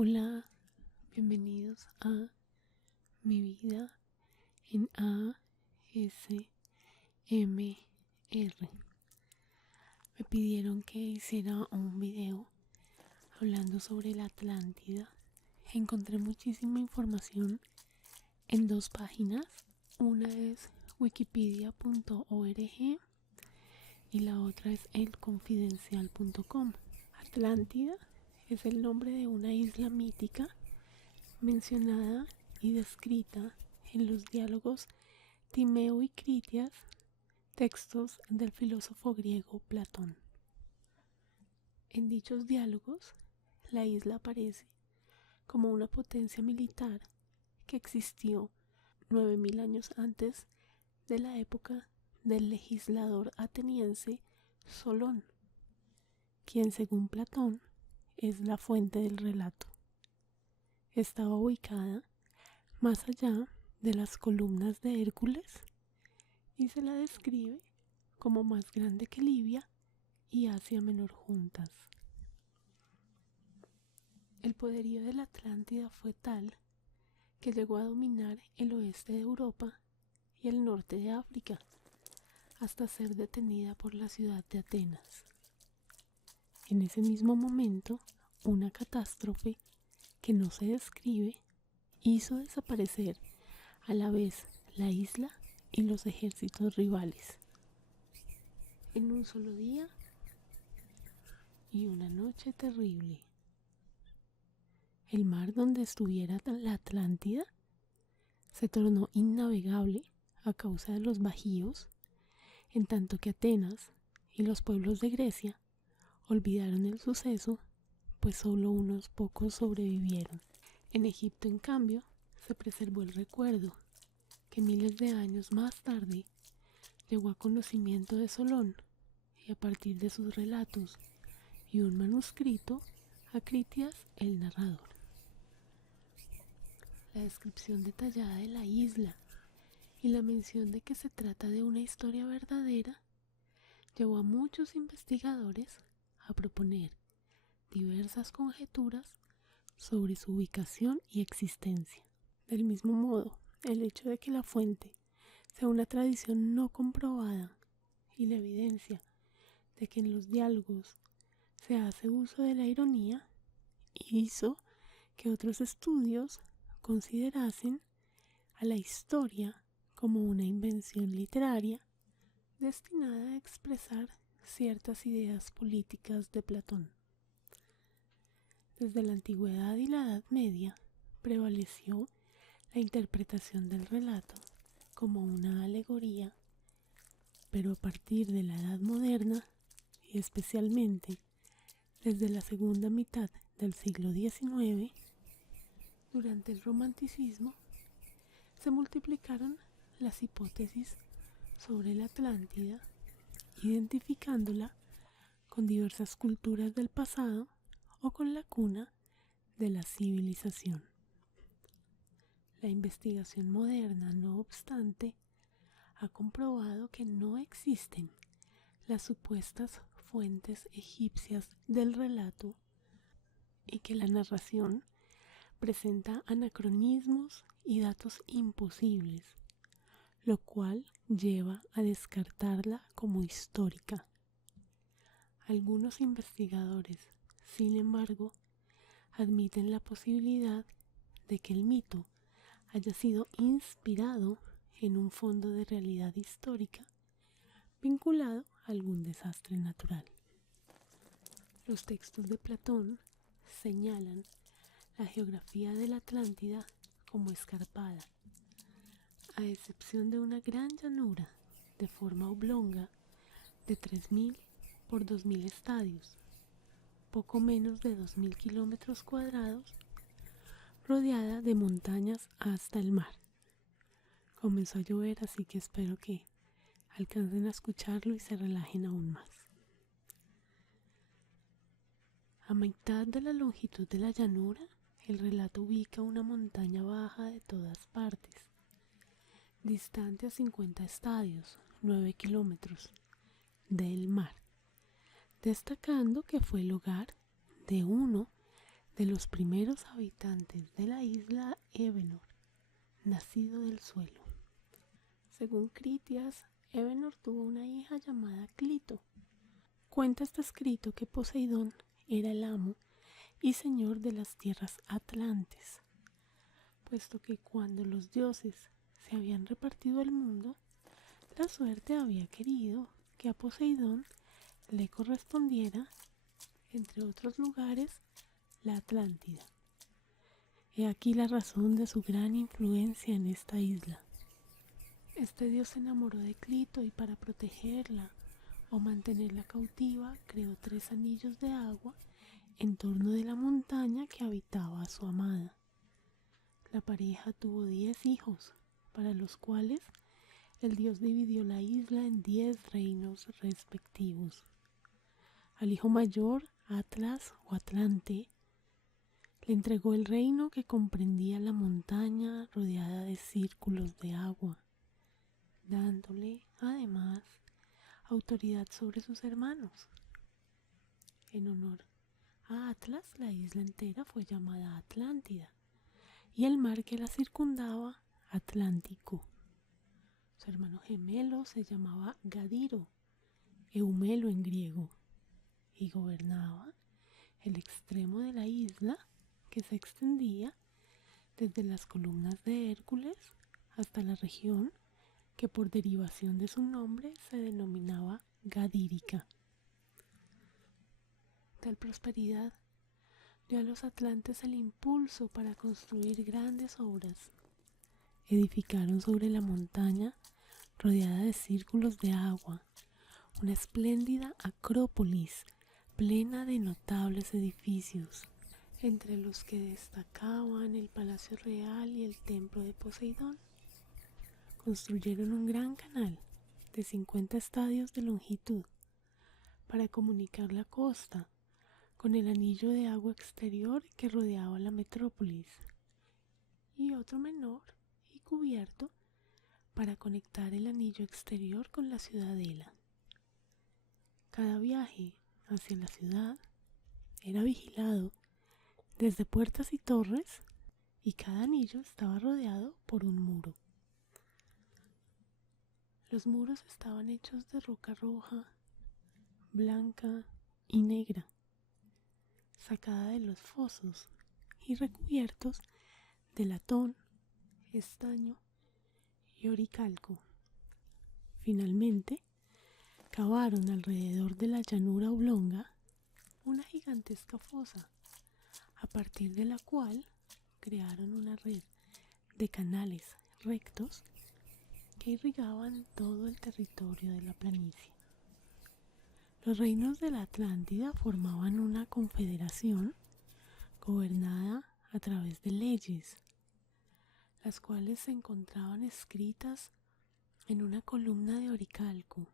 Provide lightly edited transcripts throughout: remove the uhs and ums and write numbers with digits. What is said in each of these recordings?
Hola, bienvenidos a mi vida en ASMR. Me pidieron que hiciera un video hablando sobre la Atlántida. Encontré muchísima información en dos páginas. Una es wikipedia.org y la otra es elconfidencial.com. Atlántida es el nombre de una isla mítica mencionada y descrita en los diálogos Timeo y Critias, textos del filósofo griego Platón. En dichos diálogos, la isla aparece como una potencia militar que existió 9000 años antes de la época del legislador ateniense Solón, quien según Platón es la fuente del relato. Estaba ubicada más allá de las columnas de Hércules y se la describe como más grande que Libia y Asia Menor juntas. El poderío de la Atlántida fue tal que llegó a dominar el oeste de Europa y el norte de África, hasta ser detenida por la ciudad de Atenas. En ese mismo momento, una catástrofe que no se describe hizo desaparecer a la vez la isla y los ejércitos rivales. En un solo día y una noche terrible. El mar donde estuviera la Atlántida se tornó innavegable a causa de los bajíos, en tanto que Atenas y los pueblos de Grecia olvidaron el suceso, pues solo unos pocos sobrevivieron. En Egipto, en cambio, se preservó el recuerdo que miles de años más tarde llegó a conocimiento de Solón, y a partir de sus relatos y un manuscrito a Critias el narrador. La descripción detallada de la isla y la mención de que se trata de una historia verdadera llevó a muchos investigadores a proponer diversas conjeturas sobre su ubicación y existencia. Del mismo modo, el hecho de que la fuente sea una tradición no comprobada y la evidencia de que en los diálogos se hace uso de la ironía hizo que otros estudios considerasen a la historia como una invención literaria destinada a expresar ciertas ideas políticas de Platón. Desde la antigüedad y la Edad Media prevaleció la interpretación del relato como una alegoría, pero a partir de la Edad Moderna y especialmente desde la segunda mitad del siglo XIX, durante el Romanticismo, se multiplicaron las hipótesis sobre la Atlántida, identificándola con diversas culturas del pasado o con la cuna de la civilización. La investigación moderna, no obstante, ha comprobado que no existen las supuestas fuentes egipcias del relato y que la narración presenta anacronismos y datos imposibles, lo cual lleva a descartarla como histórica. Algunos investigadores, sin embargo, admiten la posibilidad de que el mito haya sido inspirado en un fondo de realidad histórica vinculado a algún desastre natural. Los textos de Platón señalan la geografía de la Atlántida como escarpada, a excepción de una gran llanura de forma oblonga de 3000 por 2000 estadios, poco menos de 2000 kilómetros cuadrados, rodeada de montañas hasta el mar. Comenzó a llover, así que espero que alcancen a escucharlo y se relajen aún más. A mitad de la longitud de la llanura, el relato ubica una montaña baja de todas partes, distante a 50 estadios, 9 kilómetros, del mar, destacando que fue el hogar de uno de los primeros habitantes de la isla Evenor, nacido del suelo. Según Critias, Evenor tuvo una hija llamada Clito. Cuenta este escrito que Poseidón era el amo y señor de las tierras atlantes, puesto que cuando los dioses se habían repartido el mundo, la suerte había querido que a Poseidón le correspondiera, entre otros lugares, la Atlántida. He aquí la razón de su gran influencia en esta isla. Este dios se enamoró de Clito y para protegerla o mantenerla cautiva creó 3 anillos de agua en torno de la montaña que habitaba a su amada. La pareja tuvo 10 hijos, para los cuales el dios dividió la isla en 10 reinos respectivos. Al hijo mayor, Atlas o Atlante, le entregó el reino que comprendía la montaña rodeada de círculos de agua, dándole, además, autoridad sobre sus hermanos. En honor a Atlas, la isla entera fue llamada Atlántida, y el mar que la circundaba, Atlántico. Su hermano gemelo se llamaba Gadiro, Eumelo en griego, y gobernaba el extremo de la isla que se extendía desde las columnas de Hércules hasta la región que por derivación de su nombre se denominaba Gadírica. Tal prosperidad dio a los atlantes el impulso para construir grandes obras. Edificaron sobre la montaña, rodeada de círculos de agua, una espléndida acrópolis plena de notables edificios, entre los que destacaban el Palacio Real y el Templo de Poseidón. Construyeron un gran canal de 50 estadios de longitud para comunicar la costa con el anillo de agua exterior que rodeaba la metrópolis, y otro menor y cubierto para conectar el anillo exterior con la ciudadela. Cada viaje hacia la ciudad era vigilado desde puertas y torres, y cada anillo estaba rodeado por un muro. Los muros estaban hechos de roca roja, blanca y negra, sacada de los fosos y recubiertos de latón, estaño y oricalco. Finalmente, cavaron alrededor de la llanura oblonga una gigantesca fosa, a partir de la cual crearon una red de canales rectos que irrigaban todo el territorio de la planicie. Los reinos de la Atlántida formaban una confederación gobernada a través de leyes, las cuales se encontraban escritas en una columna de oricalco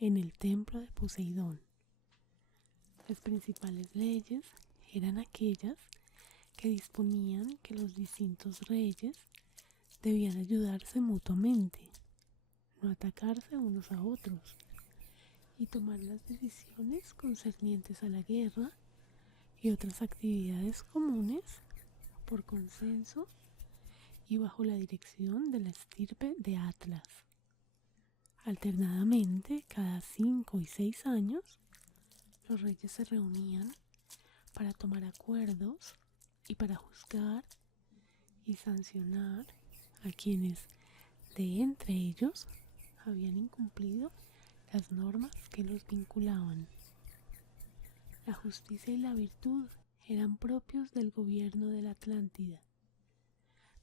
en el templo de Poseidón. Las principales leyes eran aquellas que disponían que los distintos reyes debían ayudarse mutuamente, no atacarse unos a otros, y tomar las decisiones concernientes a la guerra y otras actividades comunes por consenso y bajo la dirección de la estirpe de Atlas. Alternadamente, cada 5 y 6 años, los reyes se reunían para tomar acuerdos y para juzgar y sancionar a quienes de entre ellos habían incumplido las normas que los vinculaban. La justicia y la virtud eran propios del gobierno de la Atlántida,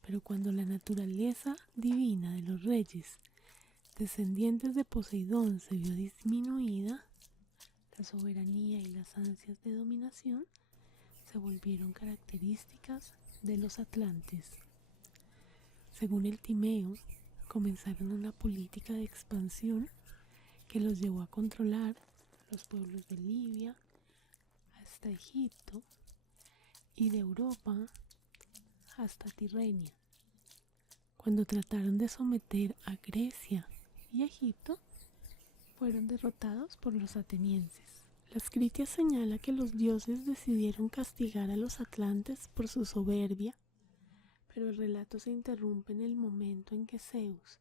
pero cuando la naturaleza divina de los reyes descendientes de Poseidón se vio disminuida, la soberanía y las ansias de dominación se volvieron características de los atlantes. Según el Timeo, comenzaron una política de expansión que los llevó a controlar los pueblos de Libia hasta Egipto y de Europa hasta Tirrenia. Cuando trataron de someter a Grecia y Egipto, fueron derrotados por los atenienses. La Scritia señala que los dioses decidieron castigar a los atlantes por su soberbia, pero el relato se interrumpe en el momento en que Zeus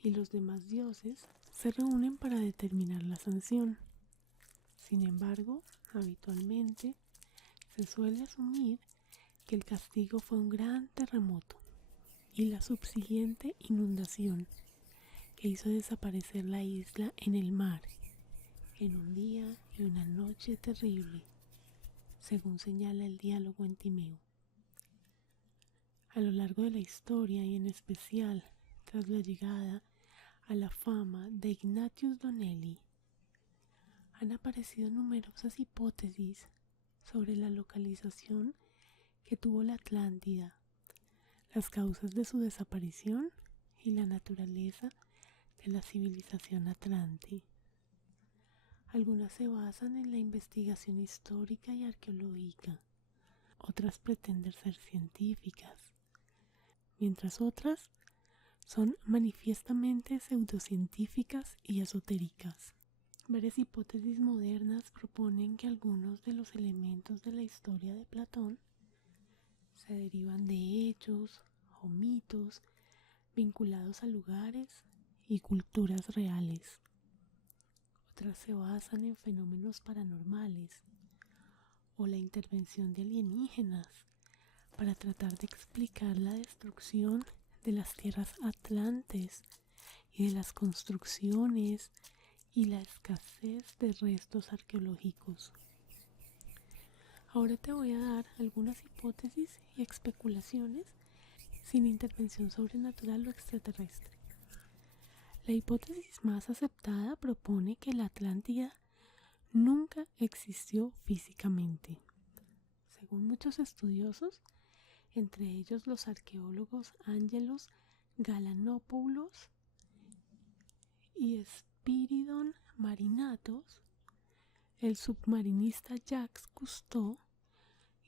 y los demás dioses se reúnen para determinar la sanción. Sin embargo, habitualmente se suele asumir que el castigo fue un gran terremoto y la subsiguiente inundación que hizo desaparecer la isla en el mar en un día y una noche terrible, según señala el diálogo en Timeo. A lo largo de la historia y en especial tras la llegada a la fama de Ignatius Donnelly, han aparecido numerosas hipótesis sobre la localización que tuvo la Atlántida, las causas de su desaparición y la naturaleza de la civilización atlante. Algunas se basan en la investigación histórica y arqueológica, otras pretenden ser científicas, mientras otras son manifiestamente pseudocientíficas y esotéricas. Varias hipótesis modernas proponen que algunos de los elementos de la historia de Platón se derivan de hechos o mitos vinculados a lugares y culturas reales. Otras se basan en fenómenos paranormales o la intervención de alienígenas para tratar de explicar la destrucción de las tierras atlantes y de las construcciones y la escasez de restos arqueológicos. Ahora te voy a dar algunas hipótesis y especulaciones sin intervención sobrenatural o extraterrestre. La hipótesis más aceptada propone que la Atlántida nunca existió físicamente. Según muchos estudiosos, entre ellos los arqueólogos Angelos Galanopoulos y Spiridon Marinatos, el submarinista Jacques Cousteau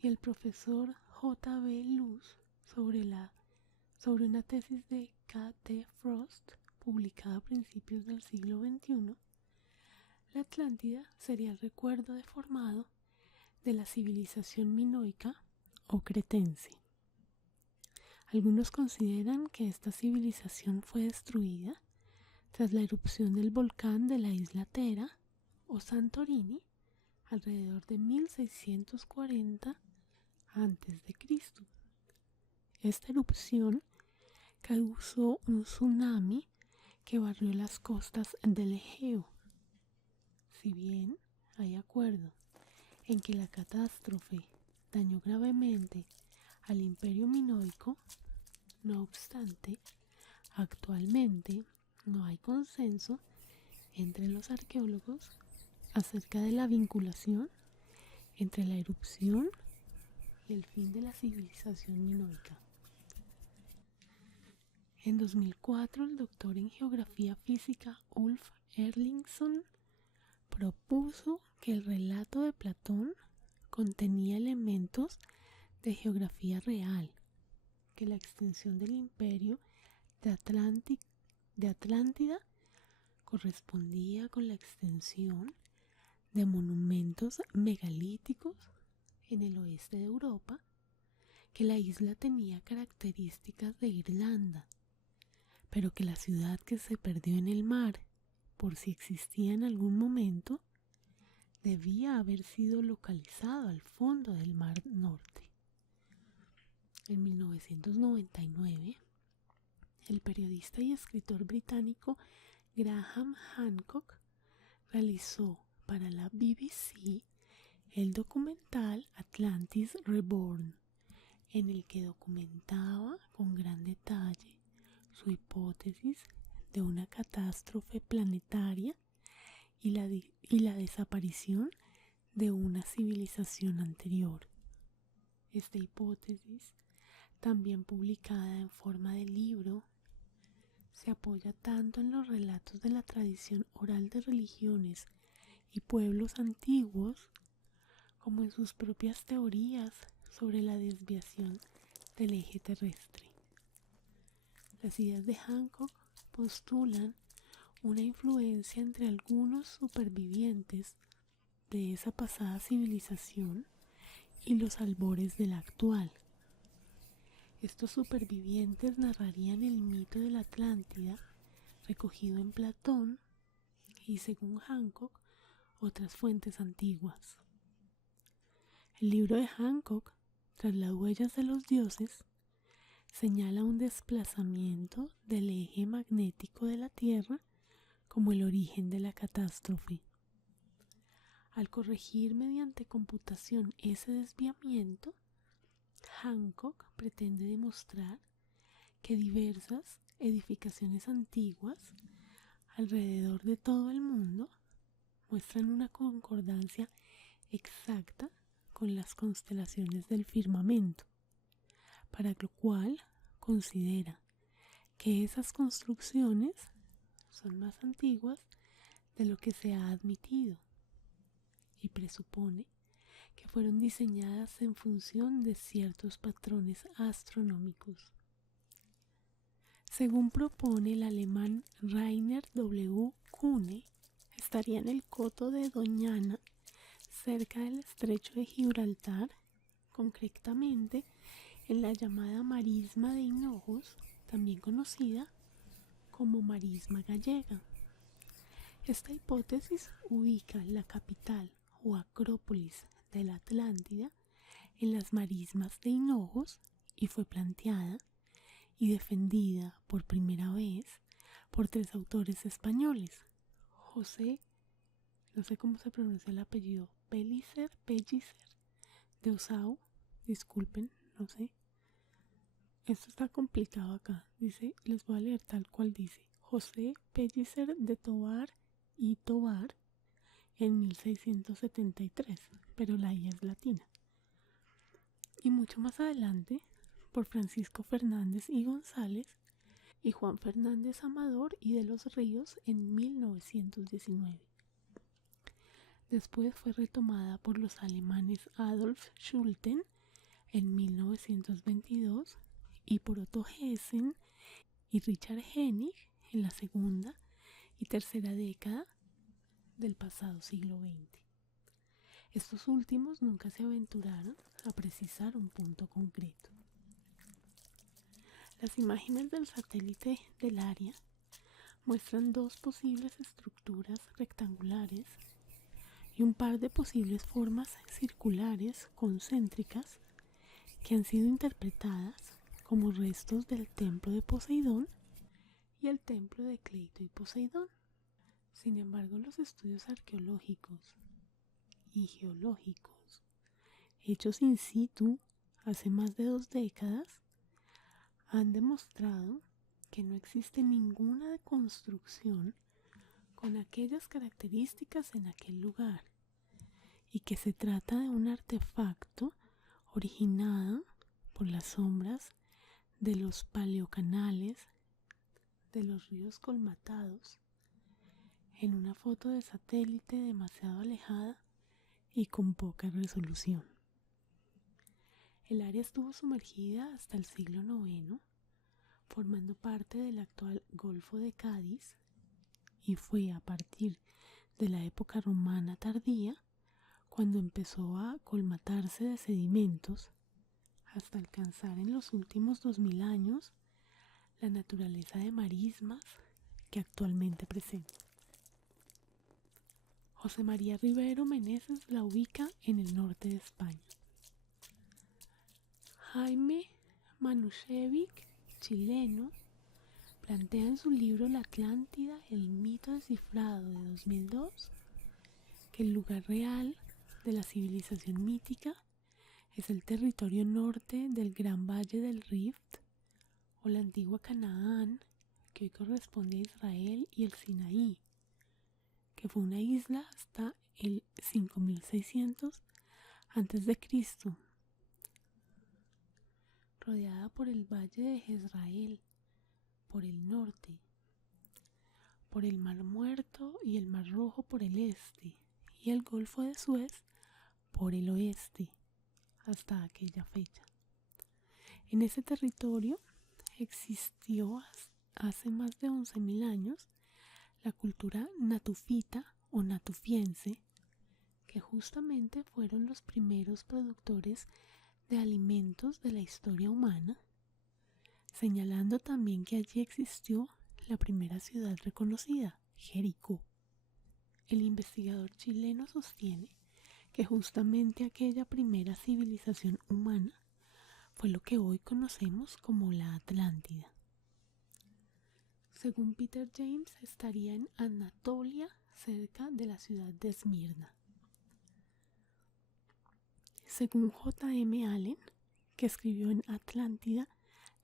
y el profesor J. B. Luz sobre una tesis de K. T. Frost publicada a principios del siglo XXI, la Atlántida sería el recuerdo deformado de la civilización minoica o cretense. Algunos consideran que esta civilización fue destruida tras la erupción del volcán de la isla Thera o Santorini alrededor de 1640 a.C. Esta erupción causó un tsunami que barrió las costas del Egeo. Si bien hay acuerdo en que la catástrofe dañó gravemente al imperio minoico, no obstante, actualmente no hay consenso entre los arqueólogos acerca de la vinculación entre la erupción y el fin de la civilización minoica. En 2004, el doctor en geografía física Ulf Erlingsson propuso que el relato de Platón contenía elementos de geografía real, que la extensión del imperio de Atlántida correspondía con la extensión de monumentos megalíticos en el oeste de Europa, que la isla tenía características de Irlanda, pero que la ciudad que se perdió en el mar, por si existía en algún momento, debía haber sido localizado al fondo del Mar Norte. En 1999, el periodista y escritor británico Graham Hancock realizó para la BBC el documental Atlantis Reborn, en el que documentaba con gran detalle su hipótesis de una catástrofe planetaria y la desaparición de una civilización anterior. Esta hipótesis, también publicada en forma de libro, se apoya tanto en los relatos de la tradición oral de religiones y pueblos antiguos como en sus propias teorías sobre la desviación del eje terrestre. Las ideas de Hancock postulan una influencia entre algunos supervivientes de esa pasada civilización y los albores de la actual. Estos supervivientes narrarían el mito de la Atlántida, recogido en Platón y, según Hancock, otras fuentes antiguas. El libro de Hancock, Tras las huellas de los dioses, señala un desplazamiento del eje magnético de la Tierra como el origen de la catástrofe. Al corregir mediante computación ese desviamiento, Hancock pretende demostrar que diversas edificaciones antiguas alrededor de todo el mundo muestran una concordancia exacta con las constelaciones del firmamento, para lo cual considera que esas construcciones son más antiguas de lo que se ha admitido y presupone que fueron diseñadas en función de ciertos patrones astronómicos. Según propone el alemán Rainer W. Kühne, estaría en el coto de Doñana, cerca del estrecho de Gibraltar, concretamente en la llamada Marisma de Hinojos, también conocida como Marisma gallega. Esta hipótesis ubica la capital o acrópolis de la Atlántida en las marismas de Hinojos y fue planteada y defendida por primera vez por 3 autores españoles: José, no sé cómo se pronuncia el apellido, Pellicer de Osau, disculpen, no sé. Esto está complicado acá. Dice, les voy a leer tal cual dice: José Pellicer de Tobar y Tobar en 1673, pero la I es latina. Y mucho más adelante, por Francisco Fernández y González y Juan Fernández Amador y de los Ríos en 1919. Después fue retomada por los alemanes Adolf Schulten en 1922 y por Otto Hessen y Richard Hennig en la segunda y tercera década del pasado siglo XX. Estos últimos nunca se aventuraron a precisar un punto concreto. Las imágenes del satélite del área muestran 2 posibles estructuras rectangulares y un par de posibles formas circulares concéntricas que han sido interpretadas como restos del templo de Poseidón y el templo de Cleito y Poseidón. Sin embargo, los estudios arqueológicos y geológicos hechos in situ hace más de 2 décadas han demostrado que no existe ninguna construcción con aquellas características en aquel lugar y que se trata de un artefacto originado por las sombras de los paleocanales de los ríos colmatados en una foto de satélite demasiado alejada y con poca resolución. El área estuvo sumergida hasta el siglo IX, formando parte del actual Golfo de Cádiz, y fue a partir de la época romana tardía cuando empezó a colmatarse de sedimentos hasta alcanzar en los últimos 2000 años la naturaleza de marismas que actualmente presenta. José María Rivero Meneses la ubica en el norte de España. Jaime Manušević, chileno, plantea en su libro La Atlántida, el mito descifrado de 2002, que el lugar real de la civilización mítica es el territorio norte del Gran Valle del Rift o la antigua Canaán, que hoy corresponde a Israel y el Sinaí, que fue una isla hasta el 5600 a.C., rodeada por el Valle de Jezreel por el norte, por el Mar Muerto y el Mar Rojo por el este y el Golfo de Suez por el oeste, hasta aquella fecha. En ese territorio existió hace más de 11.000 años la cultura natufita o natufiense, que justamente fueron los primeros productores de alimentos de la historia humana, señalando también que allí existió la primera ciudad reconocida, Jericó. El investigador chileno sostiene que justamente aquella primera civilización humana fue lo que hoy conocemos como la Atlántida. Según Peter James, estaría en Anatolia, cerca de la ciudad de Esmirna. Según J. M. Allen, que escribió en Atlántida,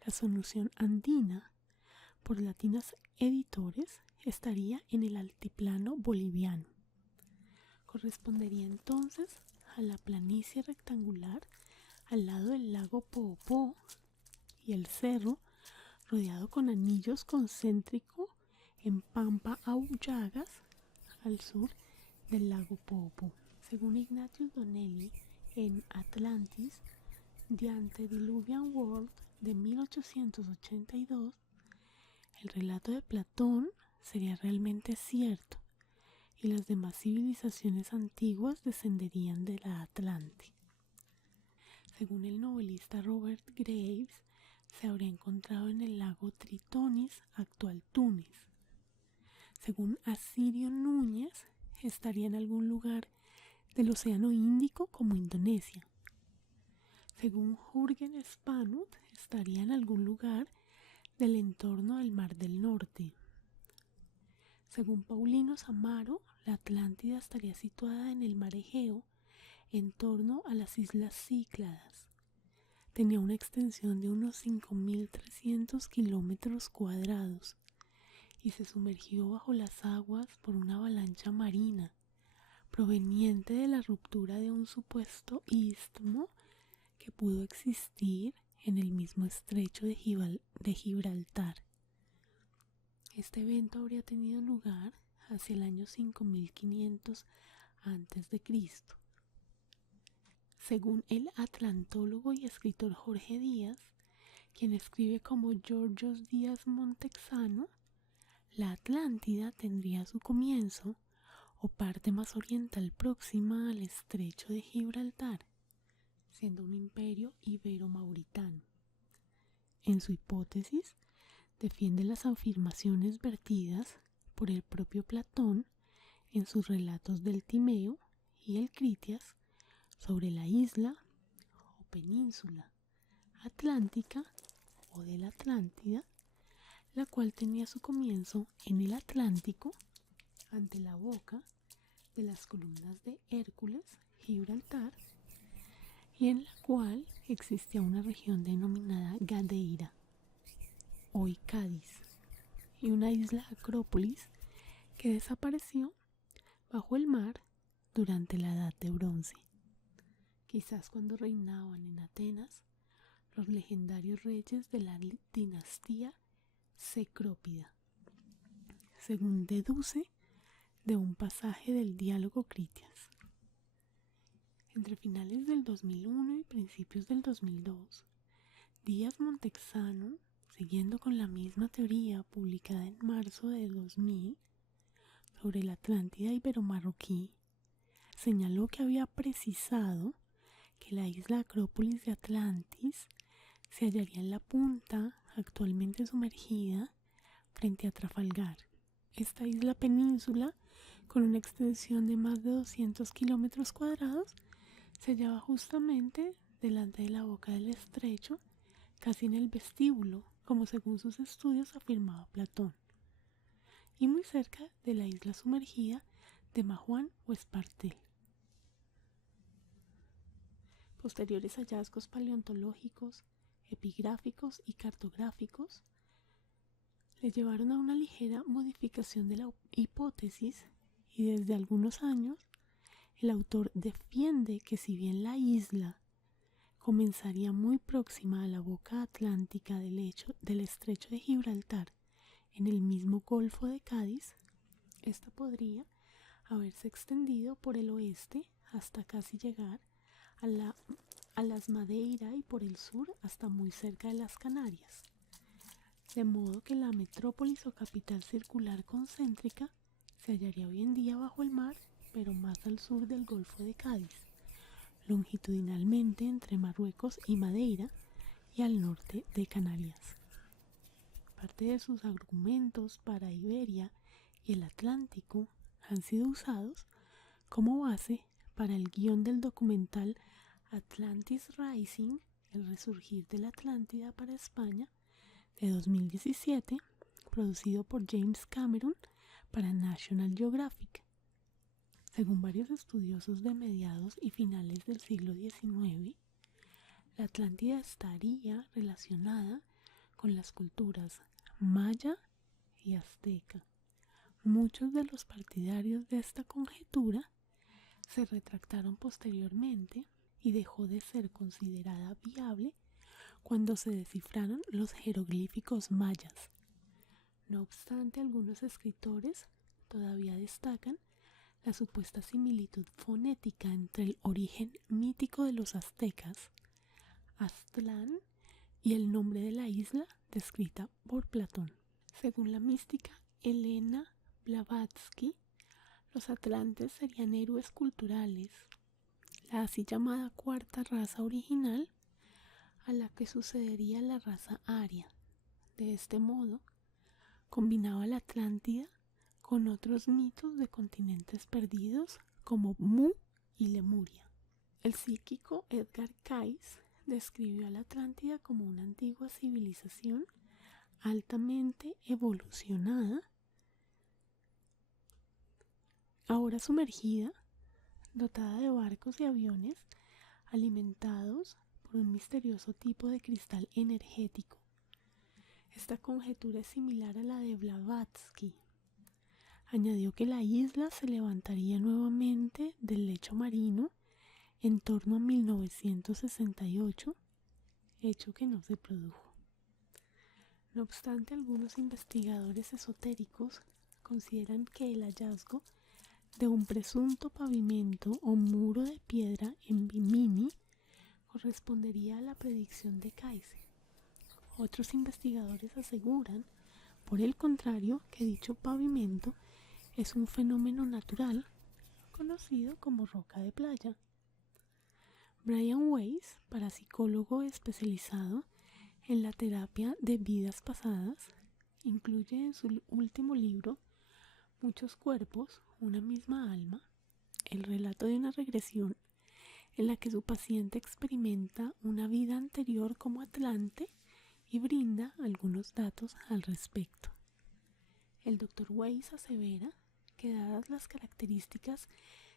la solución andina, por Latinas Editores, estaría en el altiplano boliviano. Correspondería entonces a la planicie rectangular al lado del lago Poopó y el cerro rodeado con anillos concéntricos en Pampa Aullagas al sur del lago Poopó. Según Ignatius Donnelly, en Atlantis, The Antediluvian World de 1882, el relato de Platón sería realmente cierto y las demás civilizaciones antiguas descenderían de la Atlante. Según el novelista Robert Graves, se habría encontrado en el lago Tritonis, actual Túnez. Según Asirio Núñez, estaría en algún lugar del Océano Índico como Indonesia. Según Jürgen Spanut, estaría en algún lugar del entorno del Mar del Norte. Según Paulino Samaro, la Atlántida estaría situada en el Mar Egeo, en torno a las Islas Cícladas. Tenía una extensión de unos 5.300 kilómetros cuadrados y se sumergió bajo las aguas por una avalancha marina proveniente de la ruptura de un supuesto istmo que pudo existir en el mismo estrecho de Gibraltar. Este evento habría tenido lugar hacia el año 5500 a.C. Según el atlantólogo y escritor Jorge Díaz, quien escribe como Georgios Díaz Montexano, la Atlántida tendría su comienzo o parte más oriental próxima al estrecho de Gibraltar, siendo un imperio ibero-mauritano. En su hipótesis, defiende las afirmaciones vertidas por el propio Platón en sus relatos del Timeo y el Critias sobre la isla o península atlántica o de la Atlántida, la cual tenía su comienzo en el Atlántico ante la boca de las columnas de Hércules, Gibraltar, y en la cual existía una región denominada Gadeira, hoy Cádiz, y una isla Acrópolis que desapareció bajo el mar durante la Edad de Bronce, quizás cuando reinaban en Atenas los legendarios reyes de la dinastía Cecrópida, según deduce de un pasaje del diálogo Critias. Entre finales del 2001 y principios del 2002, Díaz Montexano, siguiendo con la misma teoría publicada en marzo de 2000 sobre la Atlántida ibero-marroquí, señaló que había precisado que la isla Acrópolis de Atlantis se hallaría en la punta actualmente sumergida frente a Trafalgar. Esta isla península, con una extensión de más de 200 kilómetros cuadrados, se hallaba justamente delante de la boca del estrecho, casi en el vestíbulo, como según sus estudios afirmaba Platón, y muy cerca de la isla sumergida de Mahuán o Espartel. Posteriores hallazgos paleontológicos, epigráficos y cartográficos le llevaron a una ligera modificación de la hipótesis, y desde algunos años el autor defiende que si bien la isla comenzaría muy próxima a la boca atlántica del estrecho de Gibraltar, en el mismo Golfo de Cádiz, esta podría haberse extendido por el oeste hasta casi llegar a las Madeira y por el sur hasta muy cerca de las Canarias, de modo que la metrópolis o capital circular concéntrica se hallaría hoy en día bajo el mar pero más al sur del Golfo de Cádiz, longitudinalmente entre Marruecos y Madeira y al norte de Canarias. Parte de sus argumentos para Iberia y el Atlántico han sido usados como base para el guión del documental Atlantis Rising, el resurgir de la Atlántida para España, de 2017, producido por James Cameron para National Geographic. Según varios estudiosos de mediados y finales del siglo XIX, la Atlántida estaría relacionada con las culturas maya y azteca. Muchos de los partidarios de esta conjetura se retractaron posteriormente y dejó de ser considerada viable cuando se descifraron los jeroglíficos mayas. No obstante, algunos escritores todavía destacan la supuesta similitud fonética entre el origen mítico de los aztecas, Aztlán, y el nombre de la isla descrita por Platón. Según la mística Elena Blavatsky, los atlantes serían héroes culturales, la así llamada cuarta raza original, a la que sucedería la raza aria. De este modo, combinaba la Atlántida con otros mitos de continentes perdidos como Mu y Lemuria. El psíquico Edgar Cayce describió a la Atlántida como una antigua civilización altamente evolucionada, ahora sumergida, dotada de barcos y aviones alimentados por un misterioso tipo de cristal energético. Esta conjetura es similar a la de Blavatsky. Añadió que la isla se levantaría nuevamente del lecho marino en torno a 1968, hecho que no se produjo. No obstante, algunos investigadores esotéricos consideran que el hallazgo de un presunto pavimento o muro de piedra en Bimini correspondería a la predicción de Cayce. Otros investigadores aseguran, por el contrario, que dicho pavimento es un fenómeno natural conocido como roca de playa. Brian Weiss, parapsicólogo especializado en la terapia de vidas pasadas, incluye en su último libro, Muchos cuerpos, una misma alma, el relato de una regresión en la que su paciente experimenta una vida anterior como Atlante y brinda algunos datos al respecto. El Dr. Weiss asevera que dadas las características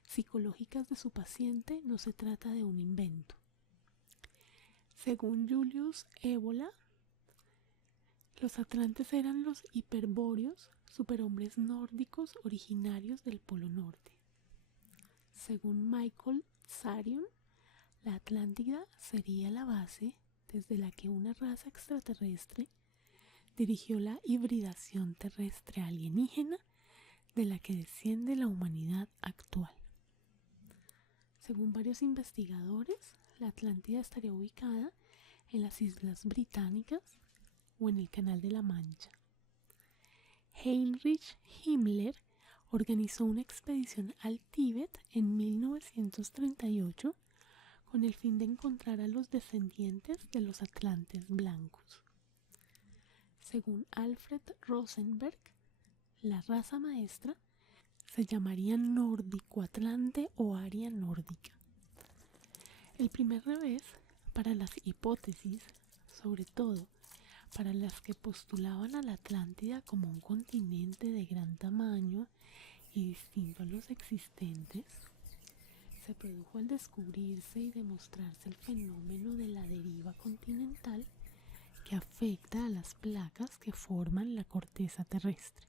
psicológicas de su paciente no se trata de un invento. Según Julius Evola, los atlantes eran los hiperbóreos, superhombres nórdicos originarios del Polo Norte. Según Michael Sarion, la Atlántida sería la base desde la que una raza extraterrestre dirigió la hibridación terrestre alienígena de la que desciende la humanidad actual. Según varios investigadores, la Atlántida estaría ubicada en las Islas Británicas o en el Canal de la Mancha. Heinrich Himmler organizó una expedición al Tíbet en 1938 con el fin de encontrar a los descendientes de los atlantes blancos. Según Alfred Rosenberg, la raza maestra se llamaría nórdico-atlante o aria nórdica. El primer revés para las hipótesis, sobre todo para las que postulaban a la Atlántida como un continente de gran tamaño y distinto a los existentes, se produjo al descubrirse y demostrarse el fenómeno de la deriva continental que afecta a las placas que forman la corteza terrestre.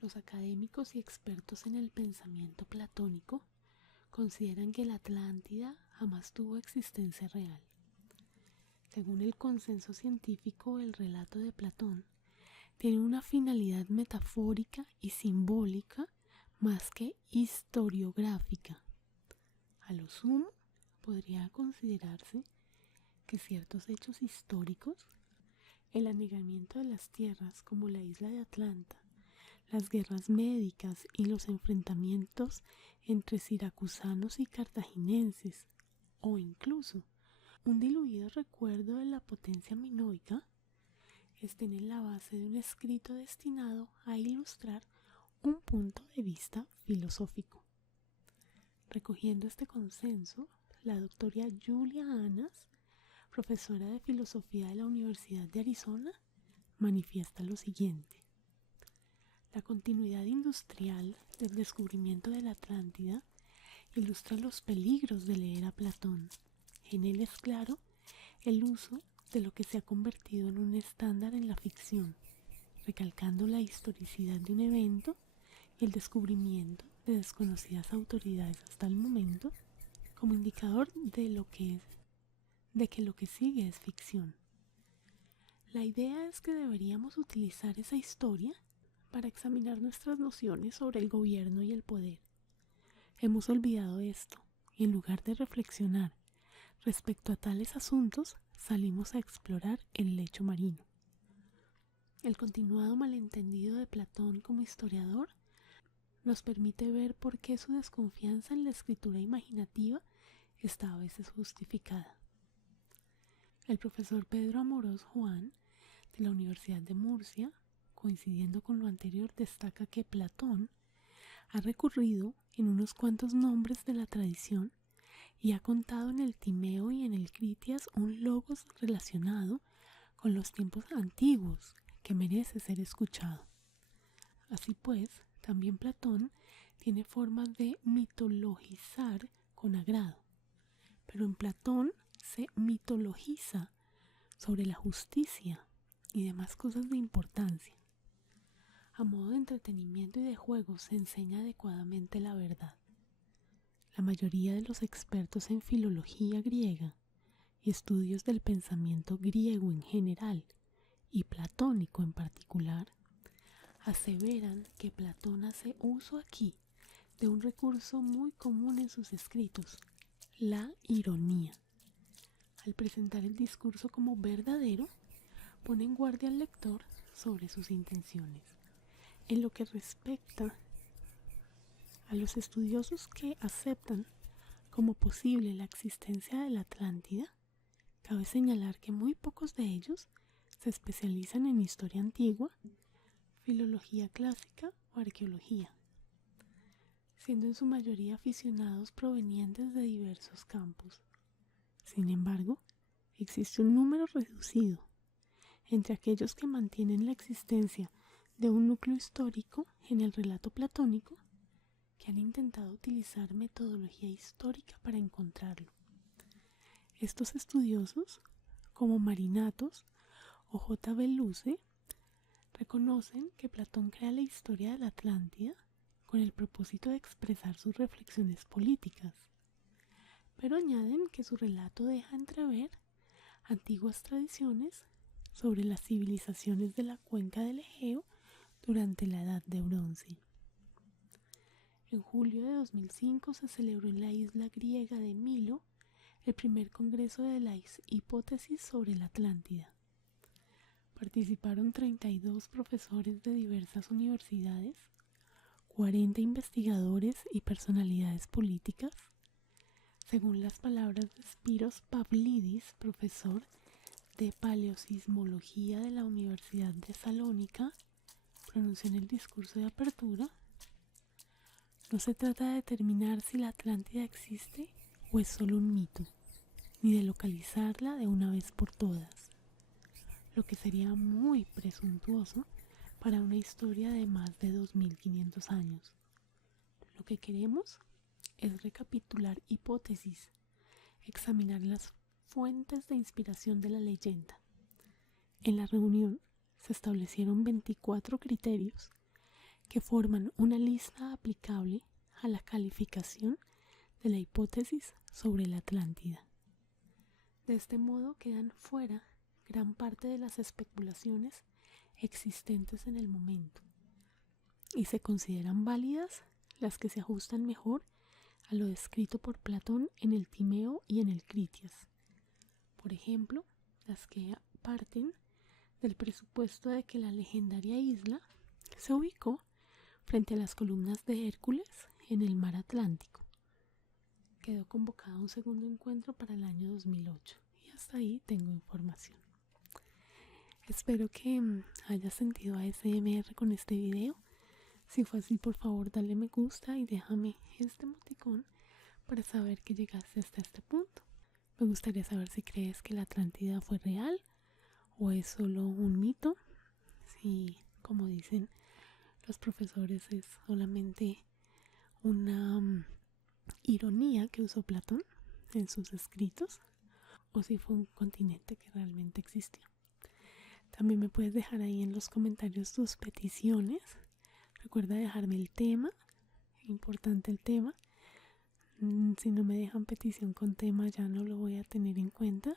Los académicos y expertos en el pensamiento platónico consideran que la Atlántida jamás tuvo existencia real. Según el consenso científico, el relato de Platón tiene una finalidad metafórica y simbólica más que historiográfica. A lo sumo, podría considerarse que ciertos hechos históricos, el anegamiento de las tierras como la isla de Atlanta, las guerras médicas y los enfrentamientos entre siracusanos y cartaginenses, o incluso un diluido recuerdo de la potencia minoica, estén en la base de un escrito destinado a ilustrar un punto de vista filosófico. Recogiendo este consenso, la doctora Julia Annas, profesora de filosofía de la Universidad de Arizona, manifiesta lo siguiente: la continuidad industrial del descubrimiento de la Atlántida ilustra los peligros de leer a Platón. En él es claro el uso de lo que se ha convertido en un estándar en la ficción, recalcando la historicidad de un evento y el descubrimiento de desconocidas autoridades hasta el momento como indicador de que lo que sigue es ficción. La idea es que deberíamos utilizar esa historia para examinar nuestras nociones sobre el gobierno y el poder. Hemos olvidado esto y en lugar de reflexionar respecto a tales asuntos, salimos a explorar el lecho marino. El continuado malentendido de Platón como historiador nos permite ver por qué su desconfianza en la escritura imaginativa está a veces justificada. El profesor Pedro Amorós Juan, de la Universidad de Murcia, coincidiendo con lo anterior, destaca que Platón ha recurrido en unos cuantos nombres de la tradición y ha contado en el Timeo y en el Critias un logos relacionado con los tiempos antiguos que merece ser escuchado. Así pues, también Platón tiene formas de mitologizar con agrado, pero en Platón se mitologiza sobre la justicia y demás cosas de importancia. A modo de entretenimiento y de juego se enseña adecuadamente la verdad. La mayoría de los expertos en filología griega y estudios del pensamiento griego en general y platónico en particular aseveran que Platón hace uso aquí de un recurso muy común en sus escritos, la ironía. Al presentar el discurso como verdadero, pone en guardia al lector sobre sus intenciones. En lo que respecta a los estudiosos que aceptan como posible la existencia de la Atlántida, cabe señalar que muy pocos de ellos se especializan en historia antigua, filología clásica o arqueología, siendo en su mayoría aficionados provenientes de diversos campos. Sin embargo, existe un número reducido entre aquellos que mantienen la existencia de un núcleo histórico en el relato platónico, que han intentado utilizar metodología histórica para encontrarlo. Estos estudiosos, como Marinatos o J. B. Luce, reconocen que Platón crea la historia de la Atlántida con el propósito de expresar sus reflexiones políticas, pero añaden que su relato deja entrever antiguas tradiciones sobre las civilizaciones de la cuenca del Egeo durante la Edad de Bronce. En julio de 2005 se celebró en la isla griega de Milo el primer congreso de las hipótesis sobre la Atlántida. Participaron 32 profesores de diversas universidades, 40 investigadores y personalidades políticas. Según las palabras de Spiros Pavlidis, profesor de Paleosismología de la Universidad de Salónica, pronunció en el discurso de apertura: no se trata de determinar si la Atlántida existe o es solo un mito, ni de localizarla de una vez por todas, lo que sería muy presuntuoso para una historia de más de 2500 años. Lo que queremos es recapitular hipótesis, examinar las fuentes de inspiración de la leyenda. En la reunión se establecieron 24 criterios que forman una lista aplicable a la calificación de la hipótesis sobre la Atlántida. De este modo quedan fuera gran parte de las especulaciones existentes en el momento y se consideran válidas las que se ajustan mejor a lo descrito por Platón en el Timeo y en el Critias. Por ejemplo, las que parten del presupuesto de que la legendaria isla se ubicó frente a las columnas de Hércules en el mar Atlántico. Quedó convocado a un segundo encuentro para el año 2008 y hasta ahí tengo información. Espero que hayas sentido ASMR con este video. Si fue así, por favor dale me gusta y déjame este emoticón para saber que llegaste hasta este punto. Me gustaría saber si crees que la Atlántida fue real o es solo un mito. Si, como dicen los profesores, es solamente una ironía que usó Platón en sus escritos, o si fue un continente que realmente existió. También me puedes dejar ahí en los comentarios tus peticiones. Recuerda dejarme el tema, importante el tema. Si no me dejan petición con tema ya no lo voy a tener en cuenta,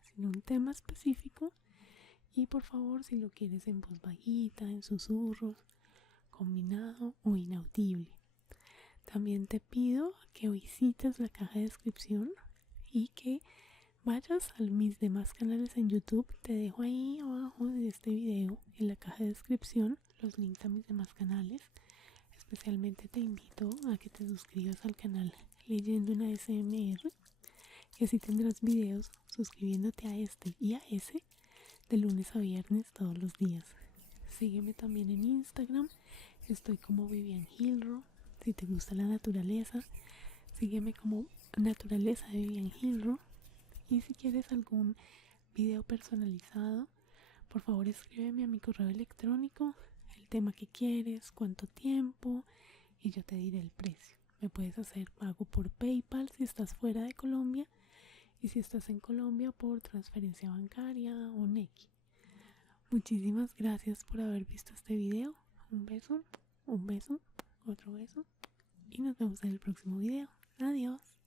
sino un tema específico. Y por favor, si lo quieres en voz bajita, en susurros, combinado o inaudible. También te pido que visites la caja de descripción y que vayas a mis demás canales en YouTube. Te dejo ahí abajo de este video en la caja de descripción los links a mis demás canales. Especialmente te invito a que te suscribas al canal Leyendo en ASMR, y así tendrás videos suscribiéndote a este y a ese de lunes a viernes todos los días. Sígueme también en Instagram, estoy como Vivian Hilro. Si te gusta la naturaleza, sígueme como Naturaleza de Vivian Hilro. Y si quieres algún video personalizado, por favor escríbeme a mi correo electrónico el tema que quieres, cuánto tiempo, y yo te diré el precio. Me puedes hacer pago por PayPal si estás fuera de Colombia, y si estás en Colombia por transferencia bancaria o Nequi. Muchísimas gracias por haber visto este video. Un beso, otro beso, y nos vemos en el próximo video. Adiós.